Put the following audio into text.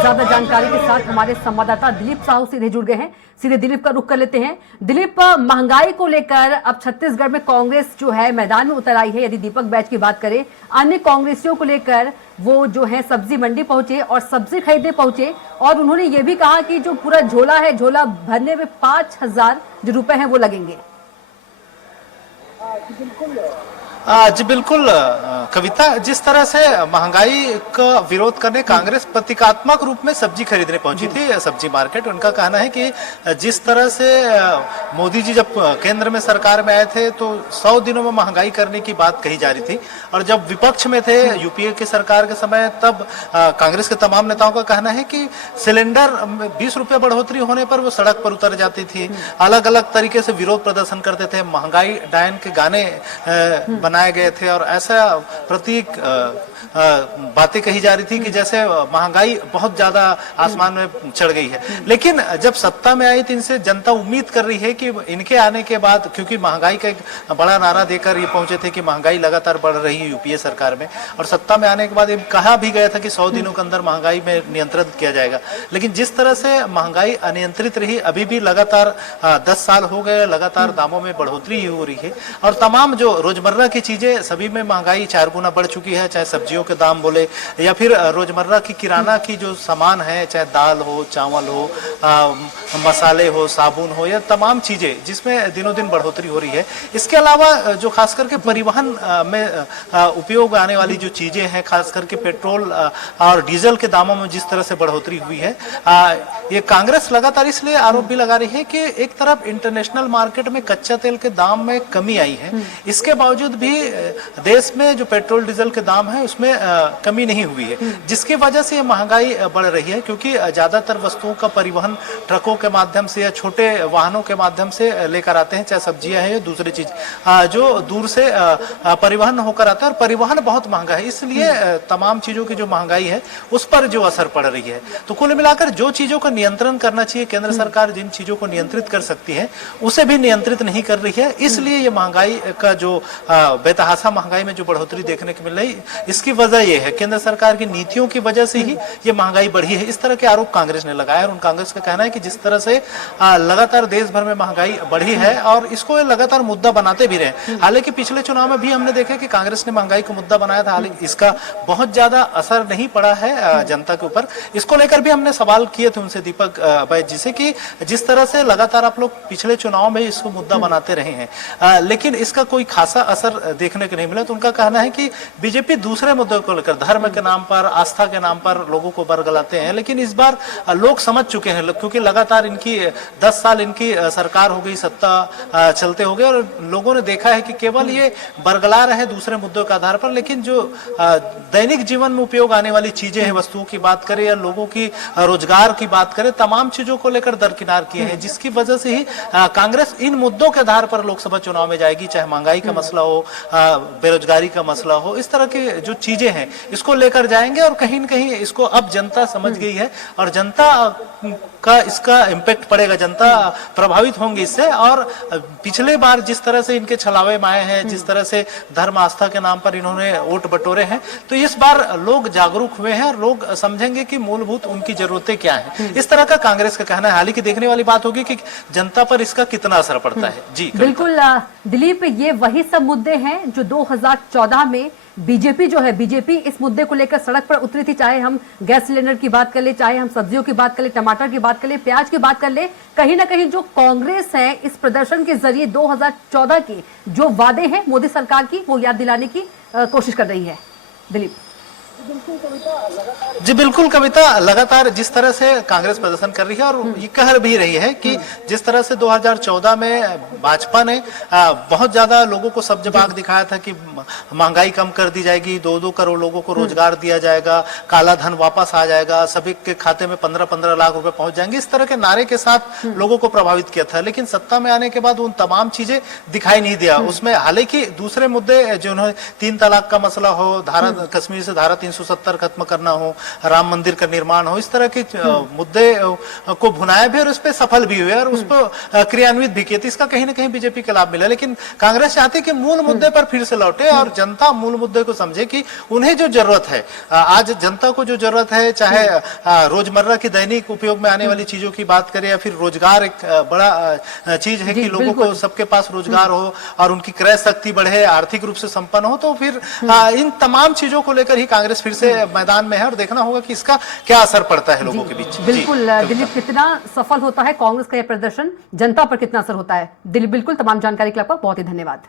ज्यादा जानकारी के साथ हमारे संवाददाता दिलीप साहू सीधे जुड़ गए हैं। सीधे दिलीप का रुख कर लेते हैं। दिलीप, महंगाई को लेकर अब छत्तीसगढ़ में कांग्रेस जो है मैदान में उतर आई है। यदि दीपक बैच की बात करें, अन्य कांग्रेसियों को लेकर वो जो है सब्जी मंडी पहुंचे और सब्जी खरीदने पहुंचे और उन्होंने ये भी कहा कि जो पूरा झोला है, झोला भरने में 5,000 जो रुपए हैं वो लगेंगे। जी बिल्कुल कविता, जिस तरह से महंगाई का विरोध करने कांग्रेस प्रतीकात्मक रूप में सब्जी खरीदने पहुंची थी सब्जी मार्केट। उनका कहना है कि जिस तरह से मोदी जी जब केंद्र में सरकार में आए थे तो 100 दिनों में महंगाई करने की बात कही जा रही थी, और जब विपक्ष में थे यूपीए की सरकार के समय तब कांग्रेस के तमाम नेताओं का कहना है कि सिलेंडर 20 रुपये बढ़ोतरी होने पर वो सड़क पर उतर जाती थी, अलग अलग तरीके से विरोध प्रदर्शन करते थे, महंगाई डायन के गाने बनाए गए थे और ऐसा प्रतीक बातें कही जा रही थी कि जैसे महंगाई बहुत ज्यादा आसमान में चढ़ गई है। लेकिन जब सत्ता में आई तो इनसे जनता उम्मीद कर रही है कि इनके आने के बाद, क्योंकि महंगाई का एक बड़ा नारा देकर ये पहुंचे थे कि महंगाई लगातार बढ़ रही है यूपीए सरकार में, और सत्ता में आने के बाद ये कहा भी गया था कि 100 दिनों के अंदर महंगाई में नियंत्रण किया जाएगा। लेकिन जिस तरह से महंगाई अनियंत्रित रही, अभी भी लगातार 10 साल हो गए, लगातार दामों में बढ़ोतरी हो रही है और तमाम जो रोजमर्रा की चीजें सभी में महंगाई 4 गुना बढ़ चुकी है, चाहे सब्जियों के दाम बोले या फिर रोजमर्रा की किराना की जो सामान है, चाहे दाल हो, चावल हो, मसाले हो, साबुन हो, या तमाम चीजें जिसमें दिनों दिन बढ़ोतरी हो रही है। इसके अलावा जो खास करके परिवहन में उपयोग आने वाली जो चीजें हैं, खास करके पेट्रोल और डीजल के दामों में जिस तरह से बढ़ोतरी हुई है, ये कांग्रेस लगातार इसलिए आरोप भी लगा रही है कि एक तरफ इंटरनेशनल मार्केट में कच्चा तेल के दाम में कमी आई है, इसके बावजूद भी देश में जो पेट्रोल डीजल के दाम है उसमें कमी नहीं हुई है, जिसकी वजह से महंगाई बढ़ रही है। क्योंकि ज्यादातर वस्तुओं का परिवहन ट्रकों के माध्यम से या छोटे वाहनों के माध्यम से लेकर आते हैं, चाहे सब्जियां हैं या दूसरी चीज जो दूर से परिवहन होकर आता है, और परिवहन बहुत महंगा है, इसलिए तमाम चीजों की जो महंगाई है उस पर जो असर पड़ रही है। तो कुल मिलाकर जो चीजों का नियंत्रण करना चाहिए, केंद्र सरकार जिन चीजों को नियंत्रित कर सकती है उसे भी नियंत्रित नहीं कर रही है, इसलिए ये महंगाई का जो बेतहाशा महंगाई में जो बढ़ोतरी देखने को मिल रही, इसकी वजह यह है केंद्र सरकार की नीतियों की वजह से ही ये महंगाई बढ़ी है। इस तरह के आरोप कांग्रेस ने लगाया और उन कांग्रेस का कहना है कि जिस तरह से लगातार देश भर में महंगाई बढ़ी है और इसको लगातार मुद्दा बनाते भी रहे। हालांकि पिछले चुनाव में भी हमने देखा कि कांग्रेस ने महंगाई को मुद्दा बनाया था, हालांकि इसका बहुत ज्यादा असर नहीं पड़ा है जनता के ऊपर। इसको लेकर भी हमने सवाल किए थे उनसे, दीपक बैच जी से, कि जिस तरह से लगातार आप लोग पिछले चुनाव में इसको मुद्दा बनाते रहे हैं लेकिन इसका कोई खासा असर देखने को नहीं मिला। तो उनका कहना है कि बीजेपी दूसरे मुद्दों को लेकर, धर्म के नाम पर, आस्था के नाम पर लोगों को बरगलाते हैं, लेकिन इस बार लोग समझ चुके हैं, क्योंकि लगातार इनकी 10 साल इनकी सरकार हो गई, सत्ता चलते हो गए, और लोगों ने देखा है कि केवल ये बरगला रहे दूसरे मुद्दों के आधार पर, लेकिन जो दैनिक जीवन में उपयोग आने वाली चीजें हैं, वस्तुओं की बात करें या लोगों की रोजगार की बात करें, तमाम चीजों को लेकर दरकिनार किए हैं, जिसकी वजह से ही कांग्रेस इन मुद्दों के आधार पर लोकसभा चुनाव में जाएगी, चाहे महंगाई का मसला हो, बेरोजगारी का मसला हो, इस तरह की जो चीजें हैं इसको लेकर जाएंगे। और कहीं न कहीं इसको अब जनता समझ गई है और जनता का इसका इम्पैक्ट पड़ेगा, जनता प्रभावित होंगी इससे। और पिछले बार जिस तरह से इनके छलावे माए हैं, जिस तरह से धर्म आस्था के नाम पर इन्होंने वोट बटोरे हैं, तो इस बार लोग जागरूक हुए हैं और लोग समझेंगे कि मूलभूत उनकी जरूरतें क्या हैं। इस तरह का कांग्रेस का कहना है। हालांकि देखने वाली बात होगी कि जनता पर इसका कितना असर पड़ता है। जी बिल्कुल दिलीप, ये वही सब मुद्दे हैं जो 2014 में बीजेपी जो है, बीजेपी इस मुद्दे को लेकर सड़क पर उतरी थी। चाहे हम गैस सिलेंडर की बात कर ले, चाहे हम सब्जियों की बात कर ले, टमाटर की बात कर ले, प्याज की बात कर ले, कहीं ना कहीं जो कांग्रेस है इस प्रदर्शन के जरिए 2014 की जो वादे हैं मोदी सरकार की, वो याद दिलाने की कोशिश कर रही है। दिलीप जी बिल्कुल कविता, लगातार जिस तरह से कांग्रेस प्रदर्शन कर रही है और ये कह भी रही है कि जिस तरह से 2014 में भाजपा ने बहुत ज्यादा लोगों को सब जवाब दिखाया था कि महंगाई कम कर दी जाएगी, 2-2 करोड़ लोगों को रोजगार दिया जाएगा, काला धन वापस आ जाएगा, सभी के खाते में 15-15 लाख रुपए पहुंच जाएंगे, इस तरह के नारे के साथ लोगों को प्रभावित किया था। लेकिन सत्ता में आने के बाद उन तमाम चीजें दिखाई नहीं दिया उसमें। हालांकि दूसरे मुद्दे जो 3 तलाक का मसला हो, धारा कश्मीर से धारा 370 खत्म करना हो, राम मंदिर का निर्माण हो, इस तरह के मुद्दे को भुनाया भी और उस पर सफल भी हुए और उस पर क्रियान्वित भी किए, तो इसका कहीं ना कहीं बीजेपी का लाभ मिला। लेकिन कांग्रेस चाहती है कि मूल मुद्दे पर फिर से लौटे और जनता मूल मुद्दे को समझे कि उन्हें जो जरूरत है, आज जनता को जो जरूरत है, चाहे रोजमर्रा की दैनिक उपयोग में आने वाली चीजों की बात करें या फिर रोजगार, एक बड़ा चीज है कि लोगों को सबके पास रोजगार हो और उनकी क्रय शक्ति बढ़े, आर्थिक रूप से संपन्न हो, तो फिर इन तमाम चीजों को लेकर ही कांग्रेस फिर से मैदान में है और देखना होगा कि इसका क्या असर पड़ता है लोगों के बीच। बिल्कुल दिलीप, कितना सफल होता है कांग्रेस का यह प्रदर्शन, जनता पर कितना असर होता है। दिलीप, बिल्कुल तमाम जानकारी के लिए आपका बहुत ही धन्यवाद।